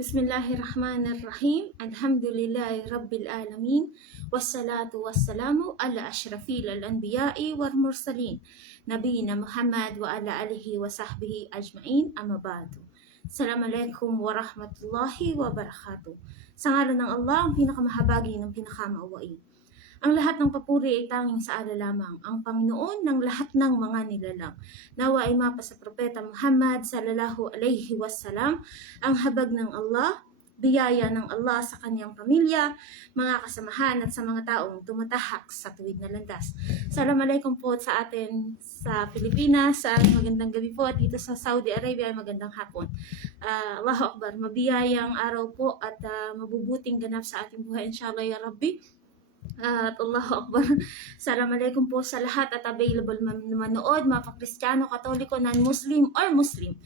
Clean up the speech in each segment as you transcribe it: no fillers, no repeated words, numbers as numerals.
Bismillahirrahmanirrahim. Alhamdulillahi Rabbil Alamin. Wassalatu wassalamu ala ashrafil al-anbiya'i wal mursalin. Nabiyina Muhammad wa ala alihi wa sahbihi ajma'in. Amma ba'du. Assalamualaikum warahmatullahi wabarakatuh. Sa ngalan ng Allah, ang pinakamahabagi ng pinakamauwain. Ang lahat ng papuri ay tanging sa ala lamang, ang Panginoon ng lahat ng mga nilalang. Nawa ay mapa sa Propeta Muhammad sallallahu alaihi wasallam ang habag ng Allah, biyaya ng Allah sa kanyang pamilya, mga kasamahan at sa mga taong tumatahak sa tuwid na landas. Assalamualaikum po sa atin sa Pilipinas, magandang gabi po, at dito sa Saudi Arabia ay magandang hapon. Allahu Akbar, mabiyayang araw po at mabubuting ganap sa ating buhay, inshallah ya Rabbi. At Allahu Akbar. Assalamualaikum po sa lahat at available manood, mga Kristiyano, Katoliko, non-Muslim or Muslim.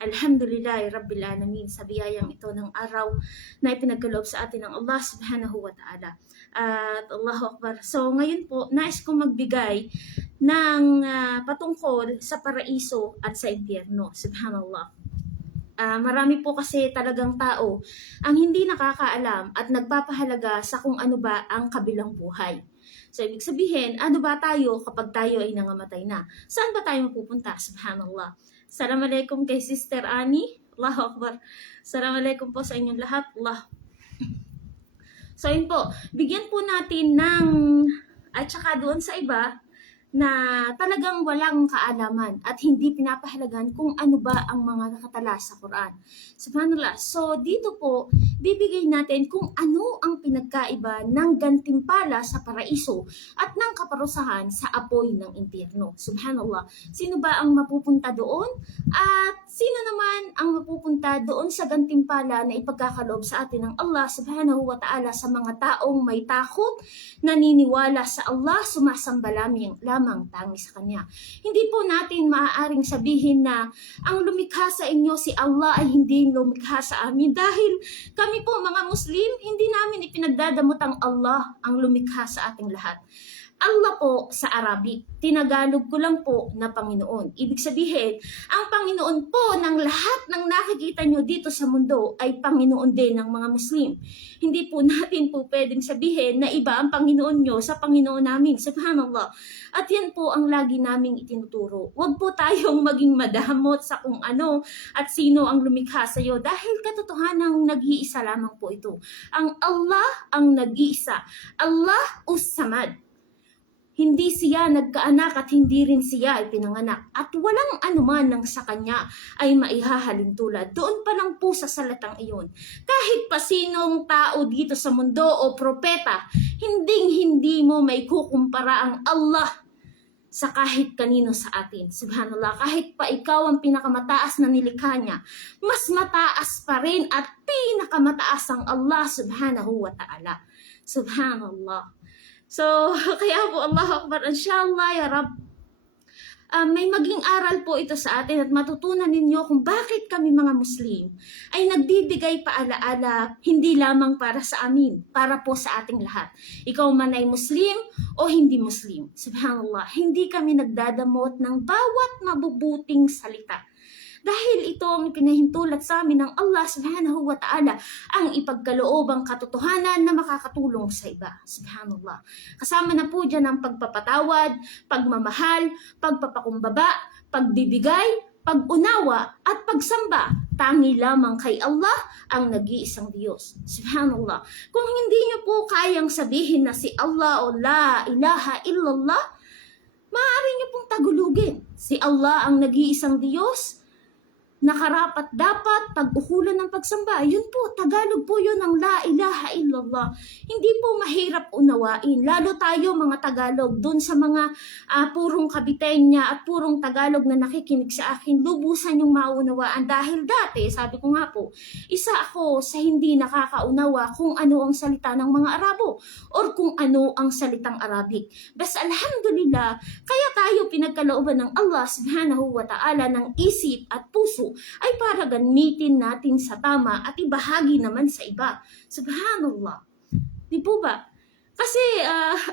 Alhamdulillahi Rabbil Alamin sa biyayang ito ng araw na ipinagkaloob sa atin ng Allah Subhanahu wa Ta'ala. At Allahu Akbar. So ngayon po, nais kong magbigay ng patungkol sa paraiso at sa impyerno. Subhanallah. Marami po kasi talagang tao ang hindi nakakaalam at nagpapahalaga sa kung ano ba ang kabilang buhay. So, ibig sabihin, ano ba tayo kapag tayo ay nangamatay na? Saan ba tayo mapupunta? Subhanallah. Assalamualaikum kay Sister Annie. Allahu Akbar. Assalamualaikum po sa inyong lahat. Allah. So, yun po. Bigyan po natin ng, at saka doon sa iba, na talagang walang kaalaman at hindi pinapahalagan kung ano ba ang mga nakatala sa Quran. Subhanallah. So dito po, bibigay natin kung ano ang pinagkaiba ng gantimpala sa paraiso at ng kaparusahan sa apoy ng impyerno. Subhanallah. Sino ba ang mapupunta doon? At sino naman ang mapupunta doon sa gantimpala na ipagkakaloob sa atin ng Allah Subhanahu wa Ta'ala sa mga taong may takot, naniniwala sa Allah, sumasamba lamang tangi sa Kanya. Hindi po natin maaaring sabihin na ang lumikha sa inyo si Allah ay hindi lumikha sa amin dahil kami po mga Muslim, hindi namin ipinagdadamot ang Allah ang lumikha sa ating lahat. Allah po sa Arabic, tinagalog ko lang po na Panginoon. Ibig sabihin, ang Panginoon po ng lahat ng nakikita nyo dito sa mundo ay Panginoon din ng mga Muslim. Hindi po natin po pwedeng sabihin na iba ang Panginoon nyo sa Panginoon namin. Subhanallah. At yan po ang lagi naming itinuturo. Huwag po tayong maging madamot sa kung ano at sino ang lumikha sa iyo dahil katotohanang nag-iisa lamang po ito. Ang Allah ang nag-iisa. Allah Us-Samad. Hindi siya nagkaanak at hindi rin siya ay pinanganak. At walang anuman nang sa kanya ay maihahalin tulad. Doon pa lang po sa salatang iyon. Kahit pa sinong tao dito sa mundo o propeta, hindi mo may kukumpara ang Allah sa kahit kanino sa atin. Subhanallah, kahit pa ikaw ang pinakamataas na nilikha niya, mas mataas pa rin at pinakamataas ang Allah Subhanahu wa Ta'ala. Subhanallah. So, kaya po, Allahu Akbar, inshallah, ya Rab, may maging aral po ito sa atin at matutunan ninyo kung bakit kami mga Muslim ay nagbibigay paalaala hindi lamang para sa amin, para po sa ating lahat. Ikaw man ay Muslim o hindi Muslim. Subhanallah, hindi kami nagdadamot ng bawat mabubuting salita. Dahil ito ang pinahintulot sa amin ng Allah Subhanahu wa Ta'ala, ang ipagkaloob ang katotohanan na makakatulong sa iba. Subhanallah. Kasama na po dyan ang pagpapatawad, pagmamahal, pagpapakumbaba, pagbibigay, pag-unawa at pagsamba. Tangi lamang kay Allah ang nag-iisang Diyos. Subhanallah. Kung hindi niyo po kayang sabihin na si Allah o la ilaha illallah, maaari niyo pong tagulugin. Si Allah ang nag-iisang Diyos, nakarapat dapat pag-ukulan ng pagsamba. Yun po, Tagalog po yun ang la ilaha illallah. Hindi po mahirap unawain. Lalo tayo mga Tagalog, dun sa mga purong Kabitenya at purong Tagalog na nakikinig sa akin, lubusan yung maunawaan. Dahil dati, sabi ko nga po, isa ako sa hindi nakakaunawa kung ano ang salita ng mga Arabo or kung ano ang salitang Arabic. Bas alhamdulillah, kaya tayo pinagkalooban ng Allah Subhanahu wa Ta'ala ng isip at puso ay para gamitin natin sa tama at ibahagi naman sa iba. Subhanallah. Di po ba? Kasi,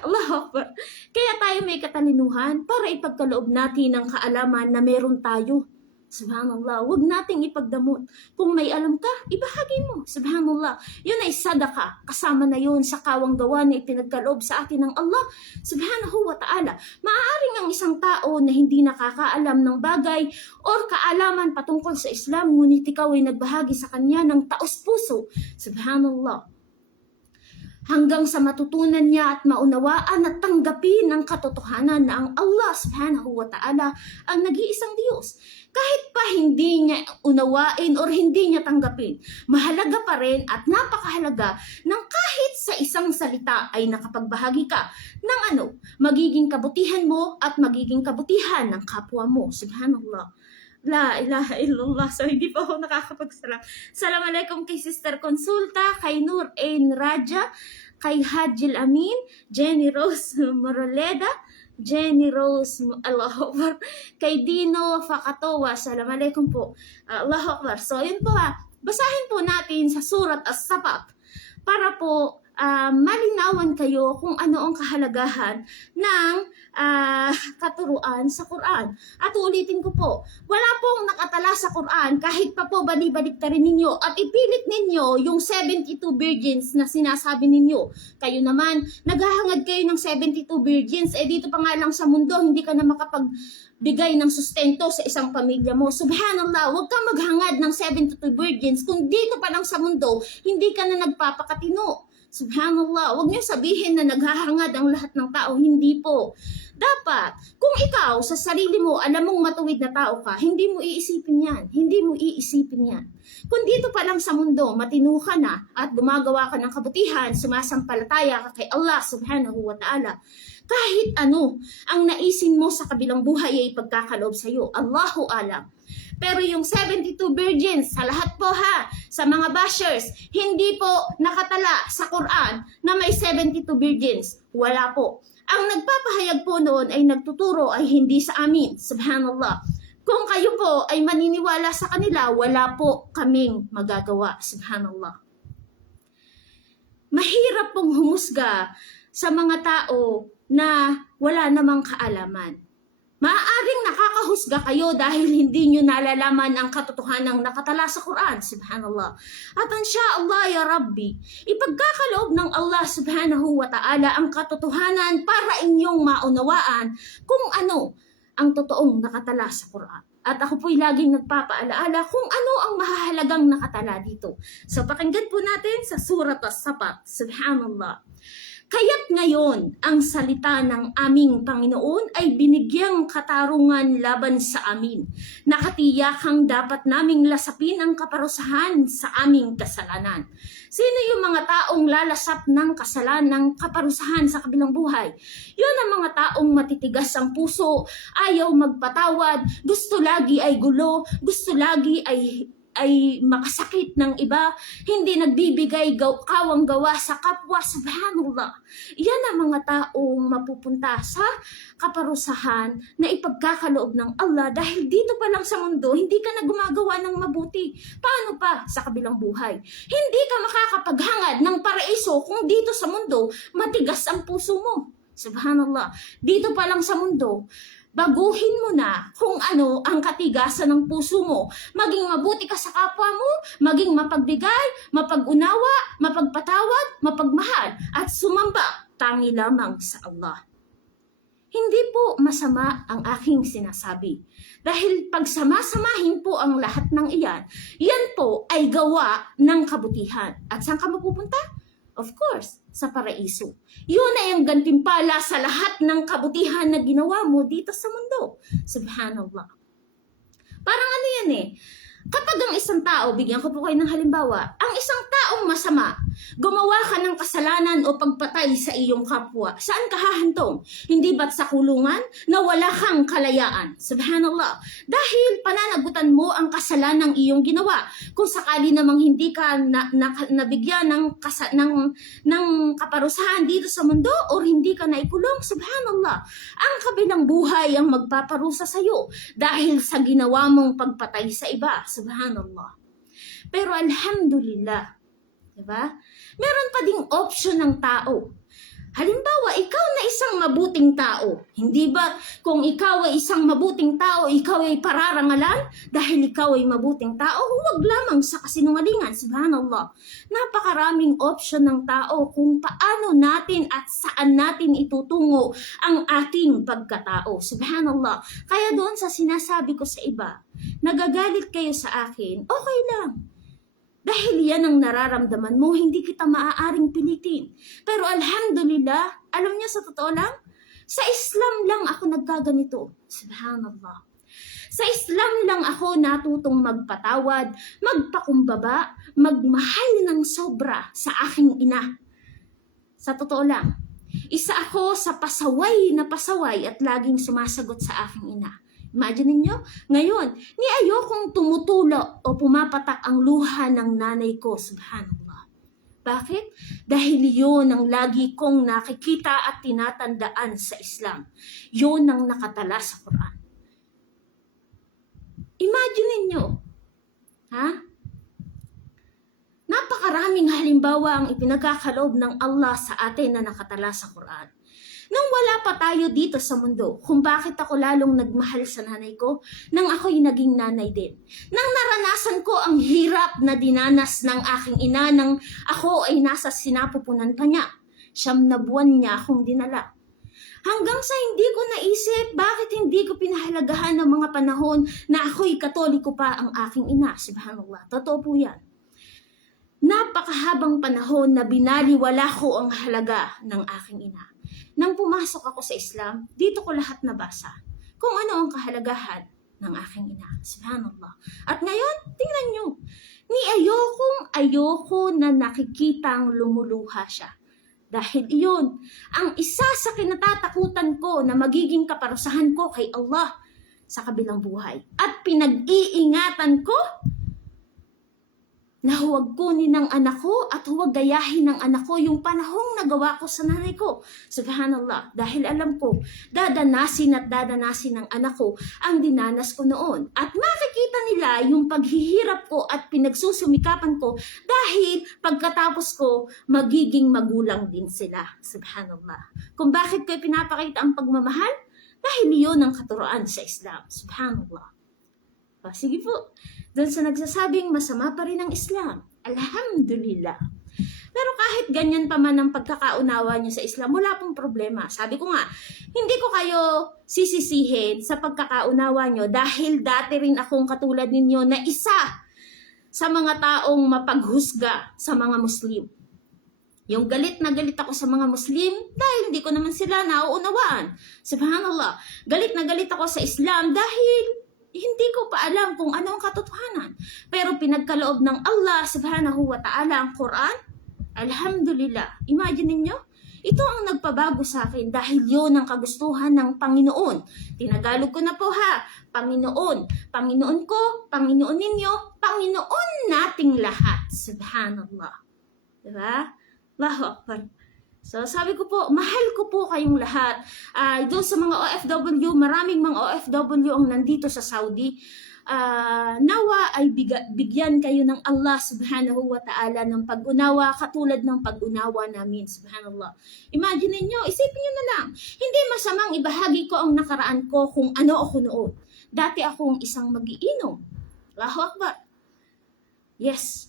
Allahu Akbar, kaya tayo may katalinuhan para ipagkaloob natin ang kaalaman na meron tayo. Subhanallah, huwag nating ipagdamot. Kung may alam ka, ibahagi mo. Subhanallah, yun ay sadaka. Kasama na yun sa kawang gawa na ipinagkaloob sa atin ng Allah subhanahu wa ta'ala. Maaaring ang isang tao na hindi nakakaalam ng bagay or kaalaman patungkol sa Islam, ngunit ikaw ay nagbahagi sa kanya ng taos puso. Subhanallah. Hanggang sa matutunan niya at maunawaan at tanggapin ang katotohanan na ang Allah subhanahu wa ta'ala ang nag-iisang Diyos. Kahit pa hindi niya unawain or hindi niya tanggapin, mahalaga pa rin at napakahalaga ng kahit sa isang salita ay nakapagbahagi ka ng magiging kabutihan mo at magiging kabutihan ng kapwa mo. Subhanallah. La ilaha illallah. So, hindi pa ako nakakapagsalam. Assalamualaikum kay Sister Consulta, kay Nur Ain Raja, kay Hajil Amin, Jenny Rose Moroleda, Jenny Rose, Allahu Akbar, kay Dino Fakatowa, Assalamualaikum po. Allahu Akbar. So, yun po basahin po natin sa Surat As-Sabat para po malinawan kayo kung ano ang kahalagahan ng katuruan sa Quran. At ulitin ko po, wala pong nakatala sa Quran kahit pa po bali-baliktarin ninyo at ipilit ninyo yung 72 virgins na sinasabi ninyo. Kayo naman, naghahangad kayo ng 72 virgins, dito pa nga lang sa mundo, hindi ka na makapagbigay ng sustento sa isang pamilya mo. Subhanallah, huwag kang maghangad ng 72 virgins kung dito pa lang sa mundo, hindi ka na nagpapakatino. Subhanallah, huwag niyo sabihin na naghahangad ang lahat ng tao. Hindi po. Dapat, kung ikaw sa sarili mo, alam mong matuwid na tao ka, hindi mo iisipin yan. Hindi mo iisipin yan. Kung dito pa lang sa mundo, matino ka na at gumagawa ka ng kabutihan, sumasampalataya ka kay Allah subhanahu wa ta'ala, kahit ano ang naisin mo sa kabilang buhay ay pagkakaloob sa iyo. Allahu alam. Pero yung 72 virgins, sa lahat po sa mga bashers, hindi po nakatala sa Quran na may 72 virgins. Wala po. Ang nagpapahayag po noon ay nagtuturo ay hindi sa amin. Subhanallah. Kung kayo po ay maniniwala sa kanila, wala po kaming magagawa. Subhanallah. Mahirap pong humusga sa mga tao na wala namang kaalaman. Maaaring nakakahusga kayo dahil hindi nyo nalalaman ang katotohanang nakatala sa Quran, subhanallah. At insya Allah ya Rabbi, ipagkakaloob ng Allah subhanahu wa ta'ala ang katotohanan para inyong maunawaan kung ano ang totoong nakatala sa Quran. At ako po'y laging nagpapaalaala kung ano ang mahahalagang nakatala dito. So pakinggan po natin sa Surat As-Sabat, subhanallah. Kaya't ngayon, ang salita ng aming Panginoon ay binigyang katarungan laban sa amin. Nakatiyakang dapat naming lasapin ang kaparusahan sa aming kasalanan. Sino yung mga taong lalasap ng kasalanan, kaparusahan sa kabilang buhay? Yun ang mga taong matitigas ang puso, ayaw magpatawad, gusto lagi ay gulo, gusto lagi ay makasakit ng iba, hindi nagbibigay kawang gawa sa kapwa, subhanallah. Yan ang mga taong mapupunta sa kaparusahan na ipagkakaloob ng Allah dahil dito pa lang sa mundo, hindi ka na gumagawa ng mabuti. Paano pa sa kabilang buhay? Hindi ka makakapaghangad ng paraiso kung dito sa mundo, matigas ang puso mo. Subhanallah. Dito pa lang sa mundo, baguhin mo na kung ano ang katigasan ng puso mo. Maging mabuti ka sa kapwa mo, maging mapagbigay, mapag-unawa, mapagpatawad, mapagmahal, at sumamba tangi lamang sa Allah. Hindi po masama ang aking sinasabi. Dahil pagsama-samahin po ang lahat ng iyan, yan po ay gawa ng kabutihan. At saan ka mapupunta? Of course, sa paraiso. Yun ay ang gantimpala sa lahat ng kabutihan na ginawa mo dito sa mundo. Subhanallah. Parang ano yan kapag ang isang tao, bigyan ko po kayo ng halimbawa, ang isang taong masama, gumawa ka ng kasalanan o pagpatay sa iyong kapwa, saan ka hahantong? Hindi ba't sa kulungan na wala kang kalayaan? Subhanallah. Dahil pananagutan mo ang kasalanang iyong ginawa. Kung sakali namang hindi ka nabigyan ng kaparusahan dito sa mundo o hindi ka naikulong, subhanallah, ang kabilang buhay ang magpaparusa sa iyo dahil sa ginawa mong pagpatay sa iba. Subhanallah. Pero alhamdulillah, diba? Meron pa ding option ng tao. Halimbawa, ikaw na isang mabuting tao. Hindi ba kung ikaw ay isang mabuting tao, ikaw ay pararangalan dahil ikaw ay mabuting tao? Huwag lamang sa kasinungalingan. Subhanallah. Napakaraming option ng tao kung paano natin at saan natin itutungo ang ating pagkatao. Subhanallah. Kaya doon sa sinasabi ko sa iba, nagagalit kayo sa akin, okay lang. Dahil yan ang nararamdaman mo, hindi kita maaaring pilitin. Pero alhamdulillah, alam niyo sa totoo lang, sa Islam lang ako nagkaganito. Subhanallah. Sa Islam lang ako natutong magpatawad, magpakumbaba, magmahal ng sobra sa aking ina. Sa totoo lang, isa ako sa pasaway na pasaway at laging sumasagot sa aking ina. Imagine niyo, ngayon, ni ayokong tumutulo o pumapatak ang luha ng nanay ko, subhanallah. Bakit? Dahil yun ang lagi kong nakikita at tinatandaan sa Islam. Yun ang nakatala sa Quran. Imagine niyo, napakaraming halimbawa ang ipinagkakaloob ng Allah sa atin na nakatala sa Quran. Nang wala pa tayo dito sa mundo, kung bakit ako lalong nagmahal sa nanay ko, nang ako'y naging nanay din. Nang naranasan ko ang hirap na dinanas ng aking ina nang ako ay nasa sinapupunan pa niya. 9 na buwan niya akong dinala. Hanggang sa hindi ko naisip bakit hindi ko pinahalagahan ng mga panahon na ako'y katoliko pa ang aking ina. Subhanallah, totoo po yan. Napakahabang panahon na binaliwala ko ang halaga ng aking ina. Nang pumasok ako sa Islam, dito ko lahat nabasa kung ano ang kahalagahan ng aking ina. Subhanallah. At ngayon, tingnan nyo, ni ayoko na nakikitang lumuluha siya. Dahil iyon, ang isa sa kinatatakutan ko na magiging kaparusahan ko kay Allah sa kabilang buhay. At pinag-iingatan ko na huwag kunin ng anak ko at huwag gayahin ng anak ko yung panahong nagawa ko sa nanay ko. Subhanallah. Dahil alam ko, dadanasin ng anak ko ang dinanas ko noon. At makikita nila yung paghihirap ko at pinagsusumikapan ko dahil pagkatapos ko, magiging magulang din sila. Subhanallah. Kung bakit ko pinapakita ang pagmamahal? Dahil iyon ang katuroan sa Islam. Subhanallah. Sige po. Doon sa nagsasabing masama pa rin ang Islam. Alhamdulillah. Pero kahit ganyan pa man ang pagkakaunawa niyo sa Islam, wala pong problema. Sabi ko nga, hindi ko kayo sisisihin sa pagkakaunawa niyo dahil dati rin akong katulad ninyo na isa sa mga taong mapaghusga sa mga Muslim. Yung galit na galit ako sa mga Muslim dahil hindi ko naman sila nauunawaan. Subhanallah. Galit na galit ako sa Islam dahil hindi ko pa alam kung ano ang katotohanan. Pero pinagkaloob ng Allah subhanahu wa ta'ala ang Quran, alhamdulillah. Imagine niyo, ito ang nagpabago sa akin dahil yun ang kagustuhan ng Panginoon. Tinagalog ko na po ha, Panginoon. Panginoon ko, Panginoon ninyo, Panginoon nating lahat. Subhanallah. Diba? Allahu Akbar. So sabi ko po, mahal ko po kayong lahat. Doon sa mga OFW, maraming mga OFW ang nandito sa Saudi. Nawa ay bigyan kayo ng Allah subhanahu wa ta'ala ng pag-unawa katulad ng pag-unawa namin. Subhanallah. Imagine niyo, isipin niyo na lang. Hindi masamang ibahagi ko ang nakaraan ko kung ano ako noon. Dati akong isang magiinom. Allahu Akbar. Yes.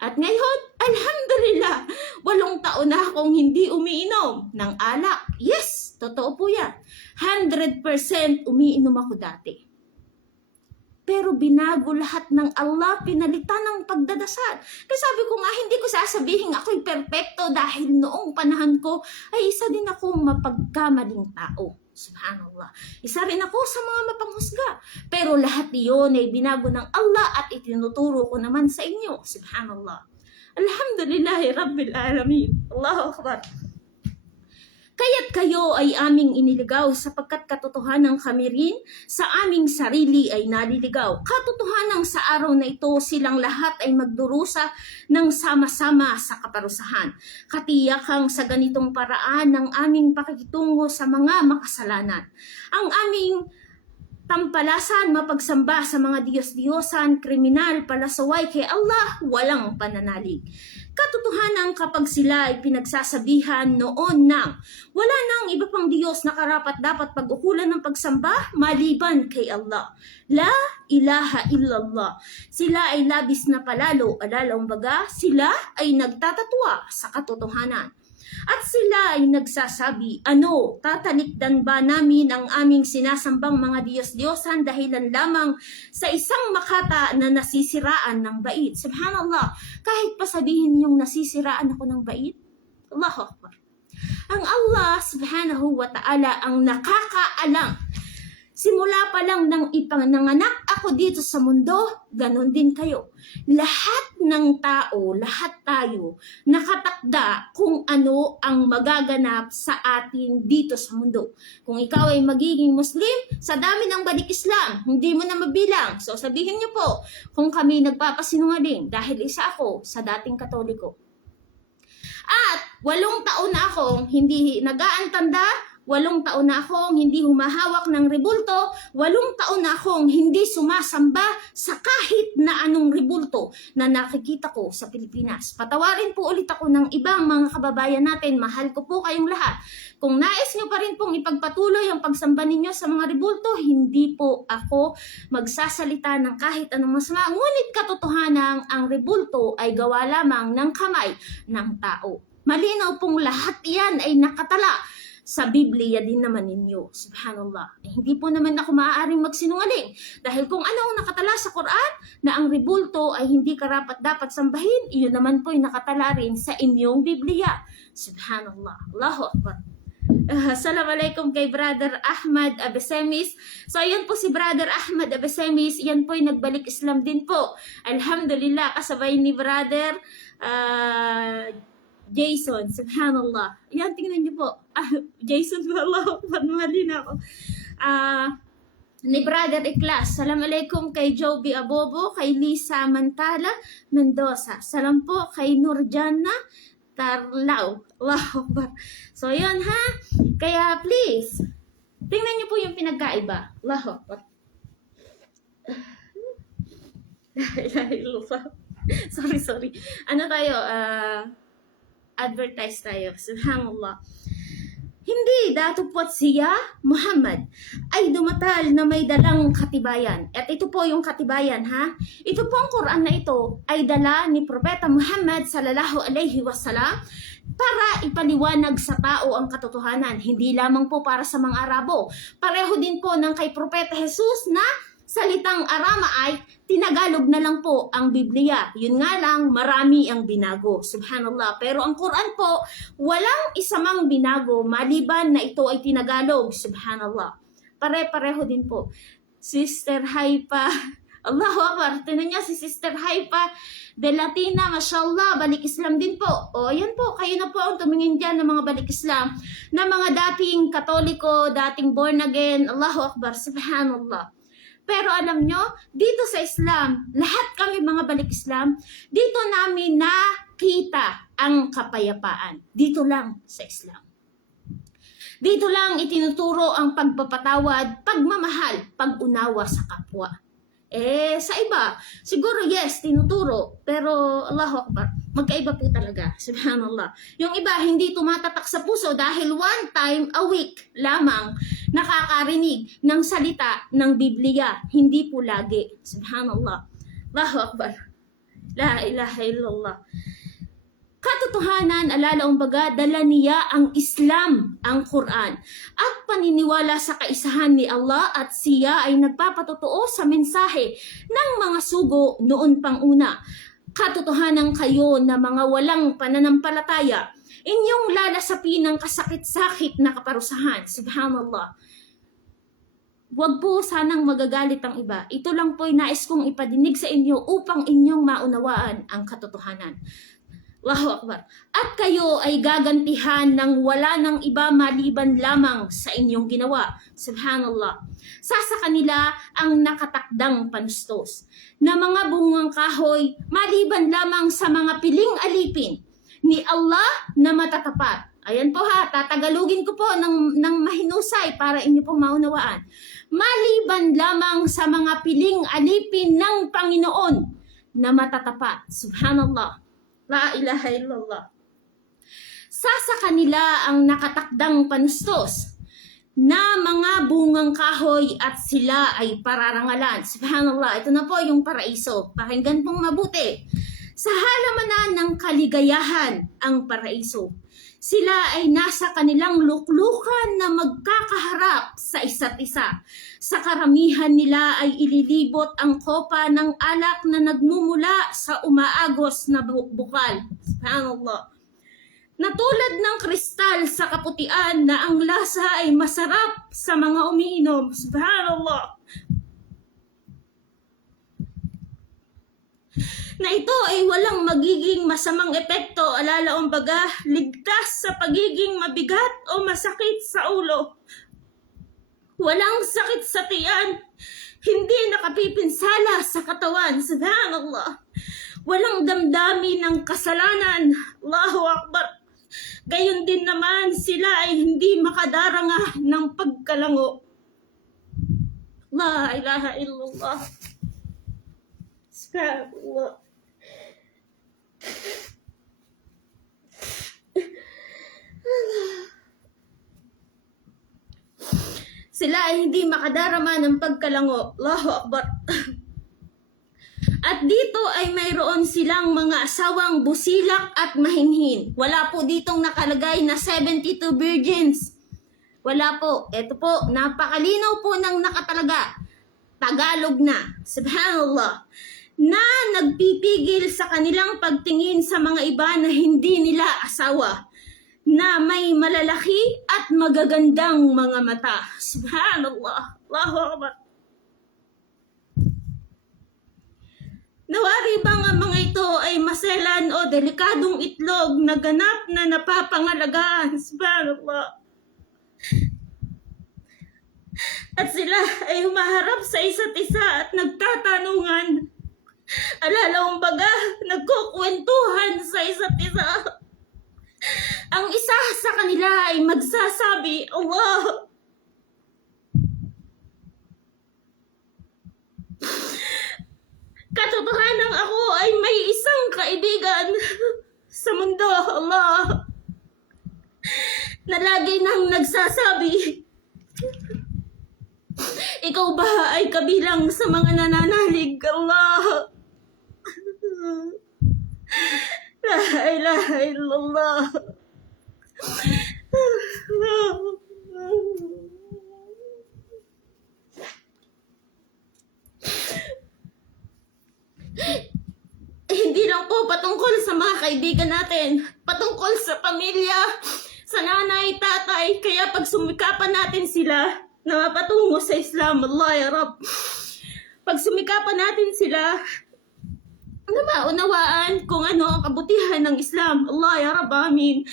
At ngayon, alhamdulillah, 8 taon na akong hindi umiinom ng alak. Yes, totoo po yan. 100% umiinom ako dati. Pero binago lahat ng Allah, pinalitan ng pagdadasal. Kasi sabi ko nga, hindi ko sasabihin ako'y perpekto dahil noong panahon ko ay isa din akong mapagkamaling tao. Subhanallah. Isa rin ako sa mga mapanghusga. Pero lahat iyon ay binago ng Allah at itinuturo ko naman sa inyo. Subhanallah. Alhamdulillahi Rabbil Alamin. Allahu Akbar. Kaya't kayo ay aming iniligaw sapagkat katotohanan kami rin sa aming sarili ay naliligaw. Katotohanan sa araw na ito silang lahat ay magdurusa ng sama-sama sa kaparusahan. Katiyakang sa ganitong paraan ng aming pakikitungo sa mga makasalanan. Ang aming tampalasan, mapagsamba sa mga Diyos-Diyosan, kriminal, palasaway kay Allah, walang pananalig. Katotohanan kapag sila ay pinagsasabihan noon nang wala nang iba pang Diyos na karapat-dapat pag-ukulan ng pagsamba maliban kay Allah. La ilaha illallah. Sila ay labis na palalo, alalaw baga, sila ay nagtatatwa sa katotohanan. At sila ay nagsasabi, ano, tatalikdan ba namin ang aming sinasambang mga Diyos-Diyosan dahilan lamang sa isang makata na nasisiraan ng bait? Subhanallah, kahit pa sabihin yung nasisiraan ako ng bait, Allahu Akbar. Ang Allah subhanahu wa ta'ala ang nakakaalam. Simula pa lang nang ipanganganak ako dito sa mundo, ganon din kayo. Lahat ng tao, lahat tayo, nakatakda kung ano ang magaganap sa atin dito sa mundo. Kung ikaw ay magiging Muslim, sa dami ng balik Islam, hindi mo na mabilang. So sabihin niyo po, kung kami nagpapasinungaling dahil isa ako sa dating Katoliko. At 8 taon na akong hindi nag-aantanda, 8 taon na akong hindi humahawak ng rebulto, 8 taon na akong hindi sumasamba sa kahit na anong rebulto na nakikita ko sa Pilipinas. Patawarin po ulit ako ng ibang mga kababayan natin, mahal ko po kayong lahat. Kung nais nyo pa rin pong ipagpatuloy ang pagsamba ninyo sa mga rebulto, hindi po ako magsasalita ng kahit anong masama. Ngunit katotohanan ang rebulto ay gawa lamang ng kamay ng tao. Malinaw pong lahat yan ay nakatala sa Biblia din naman ninyo. Subhanallah. Hindi po naman ako maaaring magsinungaling. Dahil kung ano ang nakatala sa Quran, na ang rebulto ay hindi karapat-dapat sambahin, iyon naman po ay nakatala rin sa inyong Biblia. Subhanallah. Allahu Akbar. Assalamualaikum kay Brother Ahmad Abesemis. So ayan po si Brother Ahmad Abesemis. Yan po ay nagbalik Islam din po. Alhamdulillah, kasabay ni Brother Jason, subhanallah. Yan, tingnan niyo po. Jason, Allah, panmali na ako. Ni Brother Iklas. Salam alaikum kay Joby Abobo, kay Lisa Mantala Mendoza. Salam po kay Nurjana Tarlaw. Allahu Akbar. So, yun ha. Kaya please, tingnan niyo po yung pinagkaiba. Allahu Akbar. Sorry. Ano tayo? Advertise tayo. Subhanallah. Hindi datupot siya, Muhammad, ay dumatal na may dalang katibayan. At ito po yung katibayan, ha? Ito po ang Quran na ito ay dala ni Propeta Muhammad sallallahu alaihi wasallam para ipaliwanag sa tao ang katotohanan. Hindi lamang po para sa mga Arabo. Pareho din po ng kay Propeta Jesus na salitang Arama ay tinagalog na lang po ang Biblia. Yun nga lang, marami ang binago. Subhanallah. Pero ang Quran po, walang isamang binago maliban na ito ay tinagalog. Subhanallah. Pare-pareho din po. Sister Haipa, Allahu Akbar. Tinan niya si Sister Haipa de Latina, mashallah, balik Islam din po. O, yan po, kayo na po ang tumingin dyan ng mga balik Islam, na mga dating Katoliko, dating born again. Allahu Akbar. Subhanallah. Pero alam nyo, dito sa Islam, lahat kami mga balik Islam, dito namin nakita ang kapayapaan. Dito lang sa Islam. Dito lang itinuturo ang pagpapatawad, pagmamahal, pag-unawa sa kapwa. Sa iba, siguro yes, tinuturo, pero Allahu Akbar, magkaiba po talaga, subhanallah. Yung iba, hindi tumatatak sa puso dahil 1 time a week lamang nakakarinig ng salita ng Biblia, hindi po lagi, subhanallah. Allahu Akbar, la ilaha illallah. Katotohanan, alalaong baga, dala niya ang Islam, ang Quran, at paniniwala sa kaisahan ni Allah at siya ay nagpapatotoo sa mensahe ng mga sugo noon pang una. Katotohanan kayo na mga walang pananampalataya, inyong lalasapin ng kasakit-sakit na kaparusahan. Subhanallah. Huwag po sanang magagalit ang iba. Ito lang po'y nais kong ipadinig sa inyo upang inyong maunawaan ang katotohanan. Allahu Akbar. At kayo ay gagantihan ng wala ng iba maliban lamang sa inyong ginawa. Subhanallah. Sa kanila ang nakatakdang panustos na mga bungang kahoy maliban lamang sa mga piling alipin ni Allah na matatapat. Ayan po ha, tatagalugin ko po ng mahinusay para inyo po maunawaan. Maliban lamang sa mga piling alipin ng Panginoon na matatapat. Subhanallah. La ilaha illallah. Sa kanila ang nakatakdang panustos na mga bungang kahoy at sila ay pararangalan. Subhanallah, ito na po yung paraiso. Pakinggan pong mabuti. Sa halamanan ng kaligayahan ang paraiso. Sila ay nasa kanilang luklukan na magkakaharap sa isa't isa. Sa karamihan nila ay ililibot ang kopa ng alak na nagmumula sa umaagos na bukal. Subhanallah. Na tulad ng kristal sa kaputian na ang lasa ay masarap sa mga umiinom. Subhanallah. Na ito ay walang magiging masamang epekto, alalaumbaga, ligtas sa pagiging mabigat o masakit sa ulo. Walang sakit sa tiyan, hindi nakapipinsala sa katawan. Subhanallah. Walang damdamin ng kasalanan. Allahu Akbar. Gayon din naman sila ay hindi makadaranga ng pagkalango. La ilaha illallah. Subhanallah. Sila ay hindi makadarama ng pagkalango. Allahu Akbar. At dito ay mayroon silang mga asawang busilak at mahinhin. Wala po ditong nakalagay na 72 virgins. Wala po. Ito po, napakalinaw po ng nakatalaga. Tagalog na. Subhanallah. Na nagpipigil sa kanilang pagtingin sa mga iba na hindi nila asawa. Na may malalaki at magagandang mga mata. Subhanallah. Allahu Akbar. Nawari bang ang mga ito ay maselan o delikadong itlog na ganap na napapangalagaan? Subhanallah. At sila ay humaharap sa isa't isa at nagtatanungan. Alalaumbaga, nagkukwentuhan sa isa't isa. Ang isa sa kanila ay magsasabi, Allah, katotohanan ako ay may isang kaibigan sa mundo, Allah, na lagi nang nagsasabi, ikaw ba ay kabilang sa mga nananalig, Allah? La ilaha illallah. Hindi lang po patungkol sa mga kaibigan natin, patungkol sa pamilya, sa nanay, tatay, kaya pag sumikapan natin sila na mapatungo sa Islam, Allah ya Rab, pag sumikapan natin sila na maunawaan kung ano ang kabutihan ng Islam, Allah ya Rab, amin,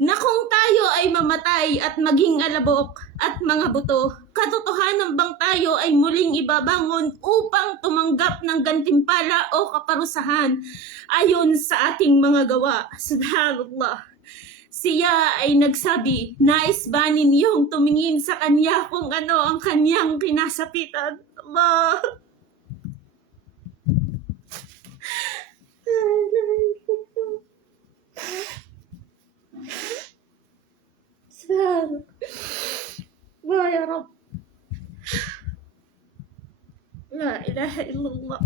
na kung tayo ay mamatay at maging alabok at mga buto, katotohanan bang tayo ay muling ibabangon upang tumanggap ng gantimpala o kaparusahan ayon sa ating mga gawa? Subhanallah. Siya ay nagsabi, nais ba ninyong tumingin sa kanya kung ano ang kanyang kinasapitan? Allah. Subhanallah ya Rab. La ilaha illallah.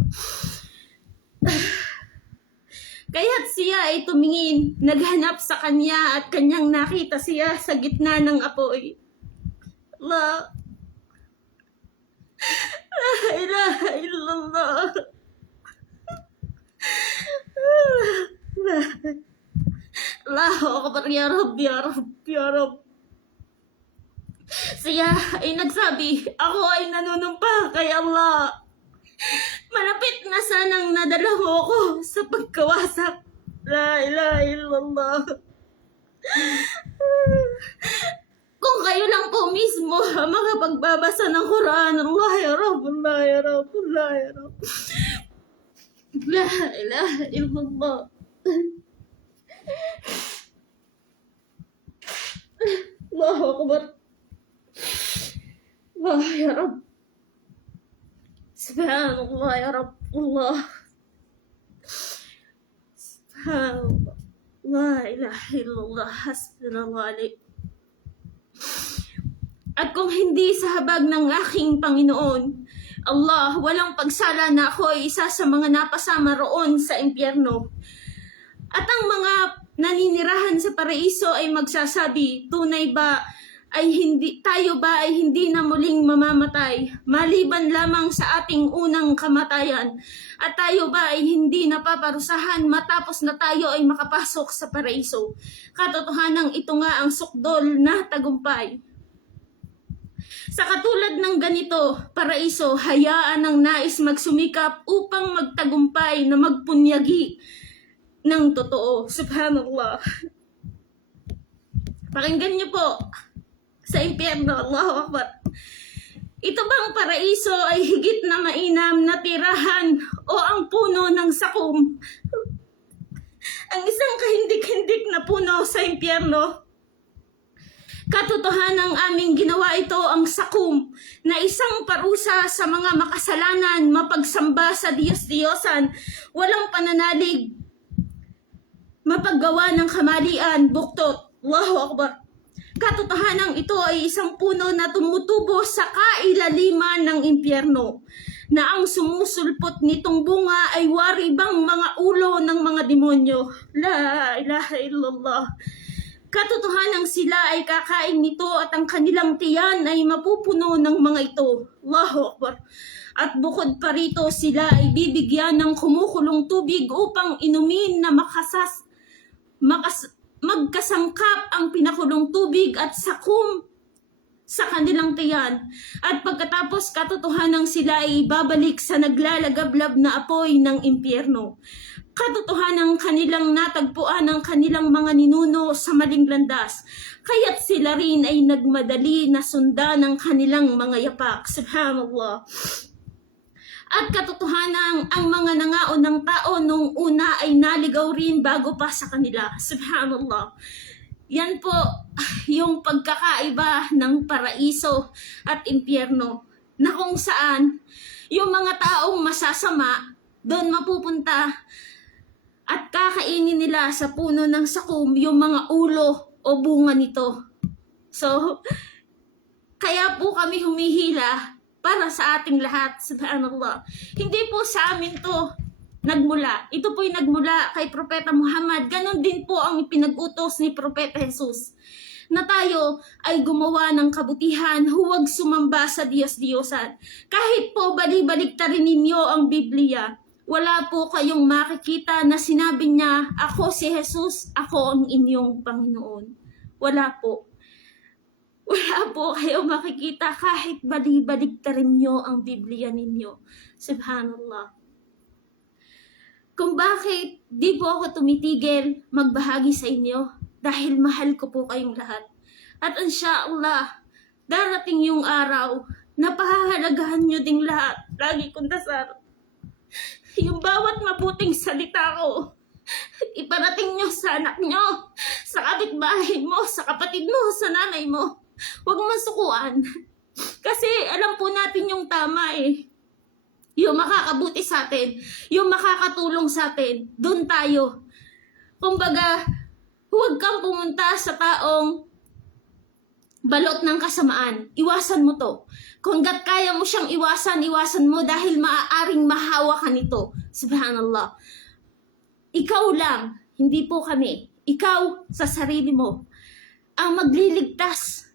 Kaya't siya ay tumingin, naghanap sa kanya at kanyang nakita siya sa gitna ng apoy. La ilaha illallah. Allahu Akbar ya Rab, ya Rab, ya Rab. Siya ay nagsabi, ako ay nanunumpa kay Allah. Malapit na sanang nadala mo ako sa pagkawasak. La ilaha illallah. Kung kayo lang po mismo makapagbabasa ng Quran, Allah ya Rab, Allah ya Rab, Allah ya Rab. La ilaha illallah. Allahu Akbar. Allah ya Rabb. Subhanallah ya Rabb. Allah. Subhanallah. La ilaha illallah. Hasbunallah alayh. At kung hindi sa habag ng aking Panginoon, Allah, walang pagsala na ako ay isa sa mga napasama roon sa impyerno. At ang mga naninirahan sa paraiso ay magsasabi, tunay ba ay tayo ba ay hindi na muling mamamatay, maliban lamang sa ating unang kamatayan, at tayo ba ay hindi napaparusahan matapos na tayo ay makapasok sa paraiso. Katotohanan ito nga ang sukdol na tagumpay. Sa katulad ng ganito, paraiso, hayaan ang nais magsumikap upang magtagumpay na magpunyagi ng totoo. Subhanallah. Pakinggan niyo po sa impyerno. Allahu Akbar. Ito bang paraiso ay higit na mainam na tirahan o ang puno ng sakum? Ang isang kahindik-hindik na puno sa impyerno. Katotohanan ng aming ginawa ito ang sakum na isang parusa sa mga makasalanan, mapagsamba sa Diyos-Diyosan, walang pananalig, mapaggawa ng kamalian, buktot. Allahu Akbar. Katotohanan ito ay isang puno na tumutubo sa kailaliman ng impyerno, na ang sumusulpot nitong bunga ay waribang mga ulo ng mga demonyo. La ilaha illallah. Katotohanan sila ay kakain nito at ang kanilang tiyan ay mapupuno ng mga ito. Allahu Akbar. At bukod pa rito sila ay bibigyan ng kumukulong tubig upang inumin na magkasangkap ang pinakulong tubig at sakum sa kanilang tiyan. At pagkatapos katotohanan sila ay babalik sa naglalagablab na apoy ng impyerno. Katotohanan kanilang natagpuan ang kanilang mga ninuno sa maling landas, kaya't sila rin ay nagmadali na sundan ng kanilang mga yapak. Subhanallah. At katotohanan ang mga nangaon ng tao nung una ay naligaw rin bago pa sa kanila. Subhanallah. Yan po yung pagkakaiba ng paraiso at impyerno, na kung saan yung mga taong masasama doon mapupunta at kakainin nila sa puno ng sakum yung mga ulo o bunga nito. So, kaya po kami humihila para sa ating lahat. Subhanallah. Hindi po sa amin to nagmula. Ito po'y nagmula kay Propeta Muhammad. Ganon din po ang ipinag-utos ni Propeta Jesus, na tayo ay gumawa ng kabutihan, huwag sumamba sa Diyos-Diyosan. Kahit po bali-baliktarin ninyo ang Biblia, wala po kayong makikita na sinabi niya, ako si Jesus, ako ang inyong Panginoon. Wala po. Wala po kayong makikita kahit bali-baliktarin niyo ang Biblia ninyo. Subhanallah. Kung bakit di po ako tumitigil magbahagi sa inyo, dahil mahal ko po kayong lahat. At insyaallah, darating yung araw na pahahalagahan nyo ding lahat. Lagi kong dasal. Yung bawat mabuting salita ko, iparating nyo sa anak nyo, sa kapitbahay mo, sa kapatid mo, sa nanay mo. Huwag masukuan. Kasi alam po natin yung tama eh. Yung makakabuti sa atin, yung makakatulong sa atin, doon tayo. Kumbaga, huwag kang pumunta sa taong balot ng kasamaan. Iwasan mo to. Kung kaya mo siyang iwasan, iwasan mo dahil maaaring mahawa ka nito. Subhanallah. Ikaw lang, hindi po kami. Ikaw sa sarili mo ang magliligtas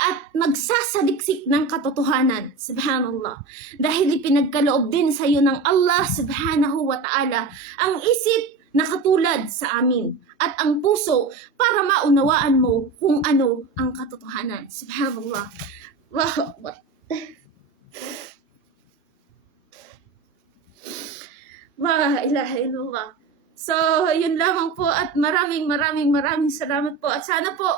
at magsasaliksik ng katotohanan. Subhanallah. Dahil ipinagkaloob din sa iyo ng Allah subhanahu wa ta'ala ang isip na katulad sa amin at ang puso para maunawaan mo kung ano ang katotohanan. Subhanallah. Allahu Akbar. La ilaha illallah. So, yun lamang po at maraming salamat po. At sana po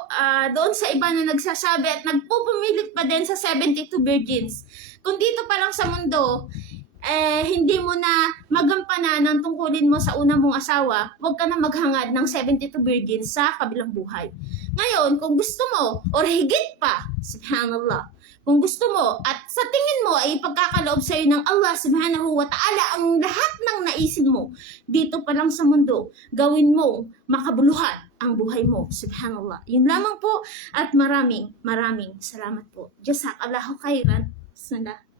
doon sa iba na nagsasabi at nagpupumilit pa din sa 72 virgins. Kung dito pa lang sa mundo, hindi mo na magampanan ang tungkulin mo sa una mong asawa, huwag ka na maghangad ng 72 virgins sa kabilang buhay. Ngayon, kung gusto mo, or higit pa, subhanallah, kung gusto mo, at sa tingin mo ay pagkakaloob sa'yo ng Allah subhanahu wa ta'ala ang lahat ng naisin mo dito pa lang sa mundo, gawin mo makabuluhan ang buhay mo. Subhanallah. Yun lamang po at maraming salamat po. Jazakallahu khairan. Bismillah.